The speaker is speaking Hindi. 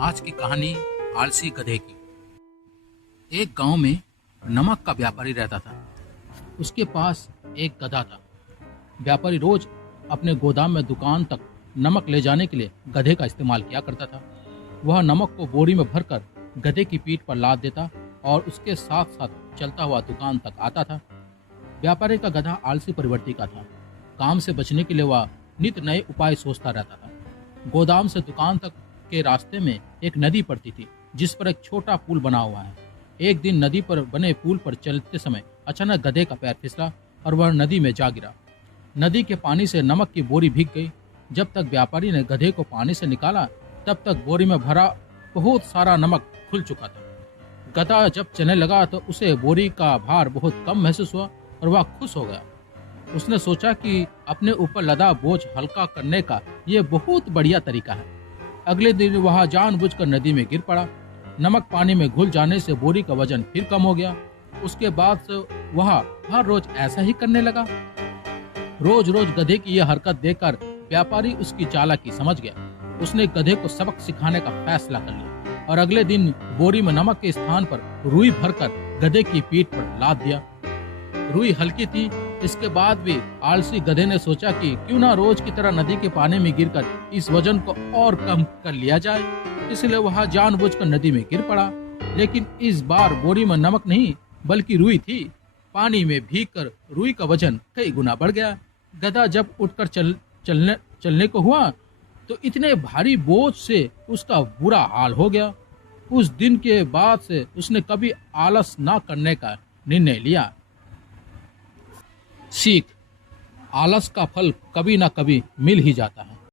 आज की कहानी आलसी गधे की। एक गांव में नमक का व्यापारी रहता था। उसके पास एक गधा था। व्यापारी रोज अपने गोदाम में दुकान तक नमक ले जाने के लिए गधे का इस्तेमाल किया करता था। वह नमक को बोरी में भरकर गधे की पीठ पर लाद देता और उसके साथ साथ चलता हुआ दुकान तक आता था। व्यापारी का गधा आलसी प्रवृत्ति का था। काम से बचने के लिए वह नित नए उपाय सोचता रहता था। गोदाम से दुकान तक के रास्ते में एक नदी पड़ती थी जिस पर एक छोटा पुल बना हुआ है। एक दिन नदी पर बने पुल पर चलते समय अचानक गधे का पैर फिसला और वह नदी में जा गिरा। नदी के पानी से नमक की बोरी भीग गई। जब तक व्यापारी ने गधे को पानी से निकाला तब तक बोरी में भरा बहुत सारा नमक खुल चुका था। गधा जब चलने लगा तो उसे बोरी का भार बहुत कम महसूस हुआ और वह खुश हो गया। उसने सोचा कि अपने ऊपर लदा बोझ हल्का करने का यह बहुत बढ़िया तरीका है। अगले दिन वह जानबूझकर नदी में गिर पड़ा। नमक पानी में घुल जाने से बोरी का वजन फिर कम हो गया। उसके बाद से वह हर रोज ऐसा ही करने लगा। रोज रोज गधे की यह हरकत देखकर व्यापारी उसकी चालाकी समझ गया। उसने गधे को सबक सिखाने का फैसला कर लिया और अगले दिन बोरी में नमक के स्थान पर रुई भरकर गधे की पीठ पर लाद दिया। रुई हल्की थी। इसके बाद भी आलसी गधे ने सोचा कि क्यों ना रोज की तरह नदी के पानी में गिरकर इस वजन को और कम कर लिया जाए। इसलिए वह जानबूझकर नदी में गिर पड़ा। लेकिन इस बार बोरी में नमक नहीं बल्कि रुई थी। पानी में भीगकर रुई का वजन कई गुना बढ़ गया। गधा जब उठकर चलने को हुआ तो इतने भारी बोझ से उसका बुरा हाल हो गया। उस दिन के बाद से उसने कभी आलस न करने का निर्णय लिया। सीख, आलस का फल कभी ना कभी मिल ही जाता है।